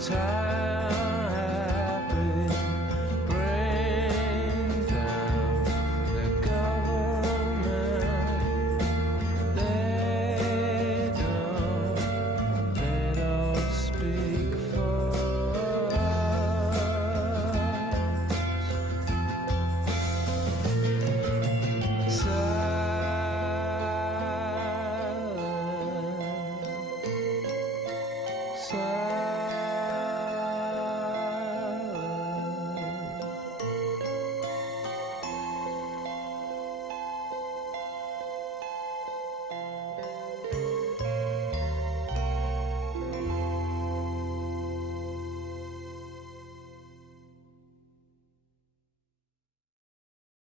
time happy, bring down the government. They don't speak for us. Silence.